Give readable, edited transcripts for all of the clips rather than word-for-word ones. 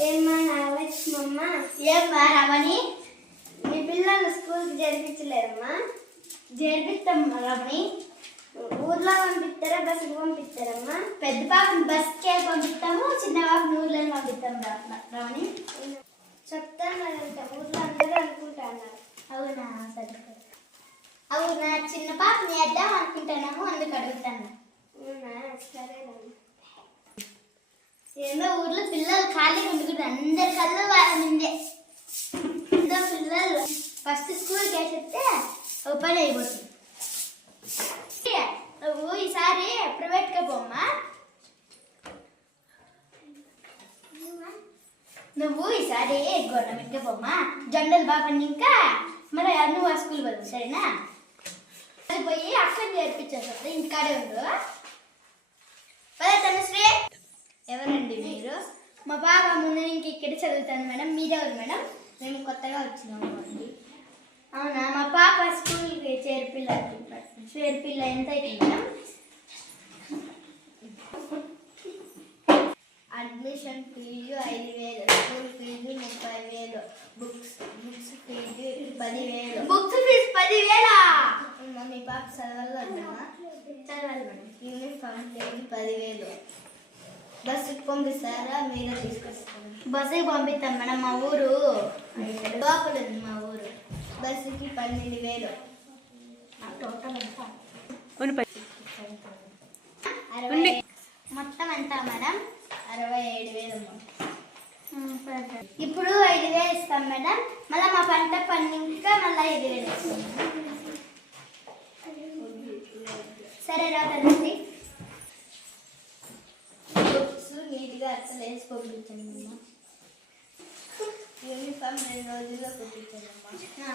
ఏమ్మా నాగలక్ష్మమ్మ? ఏమ్మా రమణి, మీ పిల్లలు స్కూల్కి జరిపించలేదమ్మా? జరిపిస్తామ్మా రమణి. ఊర్లో పంపిస్తారా బస్సుకు పంపిస్తారమ్మా? పెద్ద పాపని బస్కే పంపిస్తాము, చిన్న పాపని ఊర్లో పంపిస్తాం రమణి. చెప్తాను ఊర్లో అందరూ అనుకుంటున్నారు. అవునా? సరే. అవునా, చిన్న పాపని వేద్దాం అనుకుంటున్నాము, అందుకు అడుగుతాను. అవునా? సరేనమ్మా. ఏమో ఊర్లో పిల్లలు ఖాళీగా ఉండుకుంటారు, అందరి కళ్ళు వాళ్ళ ముందే. పిల్లలు ఫస్ట్ స్కూల్కి వేసేస్తే ఒక పని అయిపోతుంది. నువ్వు ఈసారి ప్రైవేట్గా పోమ్మా. నువ్వు ఈసారి గవర్నమెంట్గా పోమ్మా. జొండలు బాగుండి ఇంకా మరి నువ్వు ఆ స్కూల్ పోదు, సరేనా? అది పోయి అక్కడ చేర్పించేది, ఇంకాడే ఉండు. తనుశ్రీ, ఎవరండి మీరు? మా బాబా ముందు ఇంక ఇక్కడ చదువుతాను మేడం. మీరెవరు మేడం? మేము కొత్తగా వచ్చినాము అండి. అవునా? మా పాప స్కూల్కి చేర్పిల్ల ఎంత అవుతుంది madam? Admission fees 5,000, school fees 30,000, books fees 10,000. Books fees 10,000? మీ పాప చదవాలన్నా? చదవాలి మేడం. Uniform fee 10,000. బస్సుకి పంపిస్తారా మీరే తీసుకొస్తాను? బస్సుకి పంపిస్తాం మేడం. మా ఊరు లోపల ఉంది. మా ఊరు బస్సుకి 12,000. టోటల్ మొత్తం ఎంత మేడం? 67,000. ఇప్పుడు 5,000 ఇస్తాం మేడం. మళ్ళీ మా పంట పండింక మళ్ళీ 5,000 ఇస్తాం. సరే రాదండి. నీట్గా అసలు వేసి పంపించండి. యూనిఫామ్ 2 రోజుల్లో పంపించండి.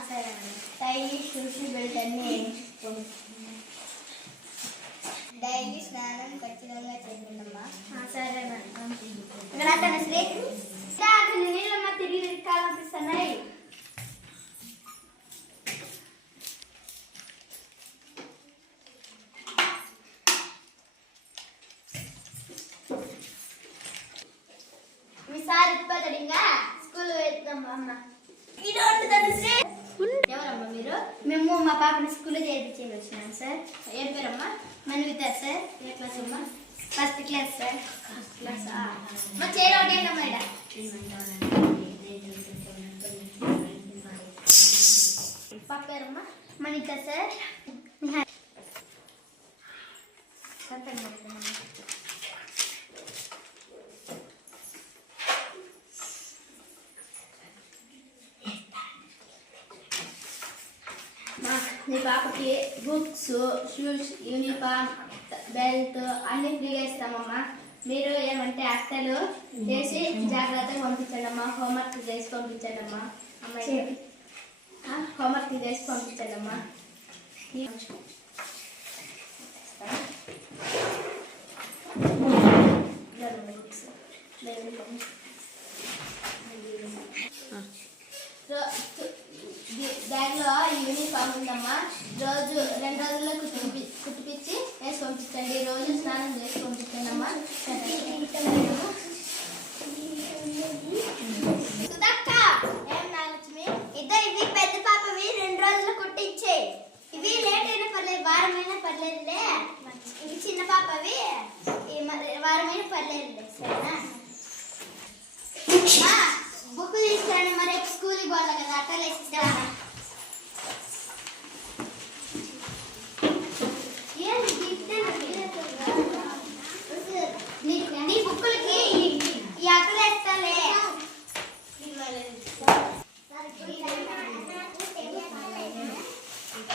సరే అండి. టై, షూస్, బెల్ట్ అన్నీ పంపించండి. డైలీ స్నానం ఖచ్చితంగా చేయండమ్మా. సరే మేడం. శ్రీ నీళ్ళమ్మ తిరిగి కాలపిస్తున్నాయి. ఈసారి ఇప్పటిగా స్కూల్ వెళ్తాం అమ్మ. ఎవరమ్మా మీరు? మేము మా పాపని స్కూల్లో చేర్పించేది వచ్చినాం సార్. ఏం పేరమ్మా? మన్విత సార్. ఏ క్లాస్ అమ్మా? First class sir. First class. మా చీర ఒకటేనమ్మా. పాప పేరమ్మా? మణిత సార్. మీ పాపకి బుక్స్, షూస్, యూనిఫామ్, బెల్ట్ అన్ని ఫ్రీగా ఇస్తామమ్మా. మీరు ఏమంటే అక్కలు చేసి జాగ్రత్తగా పంపించండి అమ్మా. హోంవర్క్ చేసి పంపించండి అమ్మా. అమ్మాయి హోంవర్క్ చేసి పంపించండి అమ్మా. బ్యాగ్లో యూనిఫామ్ ఉందమ్మా. 2 రోజుల్లో కుట్టిపించి వేసి పంపించండి. రోజు స్నానం చేసి పంపించండి అమ్మా. సుధక్క, ఏం నాగలక్ష్మి? ఇవి పెద్ద పాపవి 2 రోజులు కుట్టించే. ఇవి లేట్ అయినా పర్లేదు, వారమైనా పర్లేదులే. ఇవి చిన్న పాపవి వారమైనా పర్లేదులే, సరేనా? బుక్ తీసుకురండి, మరి స్కూల్కి పోవాలి కదా. అట్లా వేసిస్తా. నీ బుక్కులకి ఈ అట్టలు వేస్తాలే.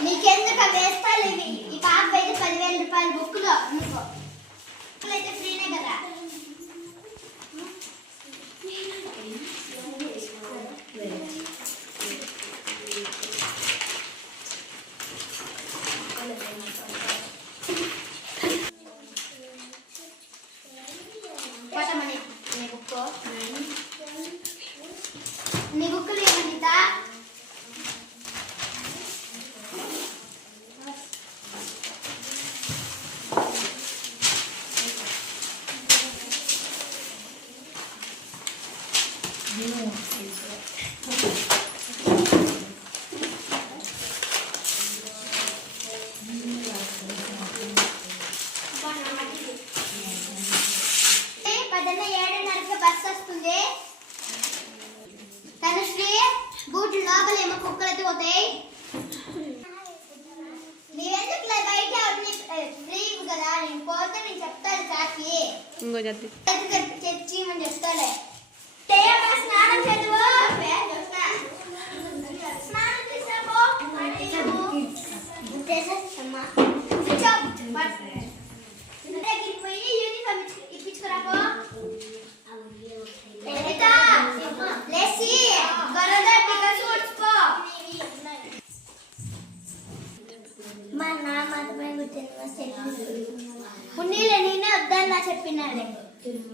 నీకెందుకు వేస్తాలు ఇవి? ఈ పాప అయితే 10,000 రూపాయలు బుక్కులో. బుక్కులు అయితే ఫ్రీనే కదా. పొద్దున్న 7:30కి బస్సు వస్తుంది. తనుశ్రీ బూట్లు లోపలేమో కుక్కలతో పోతాయి. నీవెందుకు బయట ఫ్రీ కదా, నేను పోతే నేను చెప్తాను కాకి చర్చి చెప్తాలే. స్నానం చదువు స్నానం చేసాము పోయి యూనిఫామ్ ఇప్పించుకురాపో. లేచి గొర్రెదడ్డిగా చూడ్చుకో. మా నాన్నపై ఉన్నీలే నేనే వద్దన్నా చెప్పినాలే.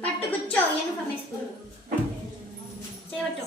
పట్టు కూర్చో యూనిఫామ్ వేసుకుని చేయబట్టు.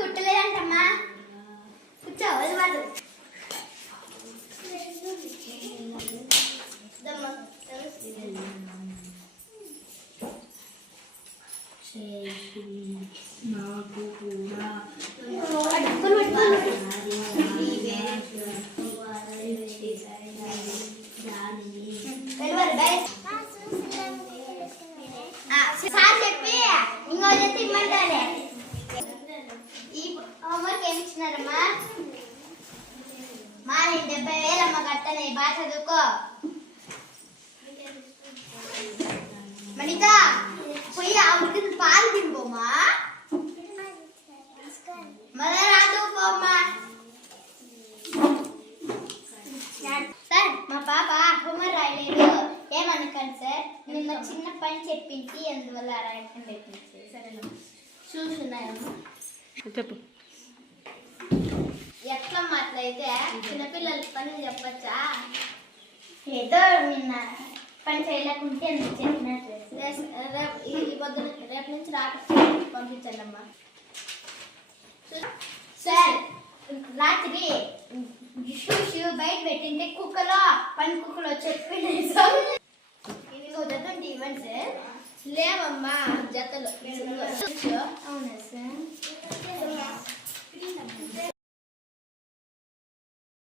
కుట్టలేదంటమ్మా కూర్చోవద్దు వాళ్ళు. నాకు కూడా సార్ చెప్పి ఇంకో చెప్తే ఇమ్మంటారే. ఈ హోంవర్క్ ఏమి ఇచ్చినారమ్మా? మా నేను 70,000 అమ్మ కట్టనే, బాగా చదువుకో. మణిత పోయి ఆవిడకి పాలు తినిపోమ్మా. మళ్ళీ రాదు పోమ్మా. సార్ మా పాప హోంవర్క్ రాయలేదు ఏమనుకోండి సార్. నిన్న చిన్న పని చెప్పించి అందువల్ల రాయటం పెట్టింది సార్. సరేనమ్మా చూస్తున్నాయమ్మా చెప్పు. ఎట్లా అట్లయితే చిన్నపిల్లలకి పని చెప్పచ్చా? ఏదో నిన్న పని చేయలేకుంటే ఎందుకు చెప్పినట్టు. రేపు నుంచి పంపించండి అమ్మా. సార్ రాత్రి షూ బయట పెట్టింటే కుక్కలో పని కుక్కలో చెప్పినాయి సార్. ఇంకో జత ఇవ్వండి సార్. లేవమ్మా జతలు. అవునా సార్.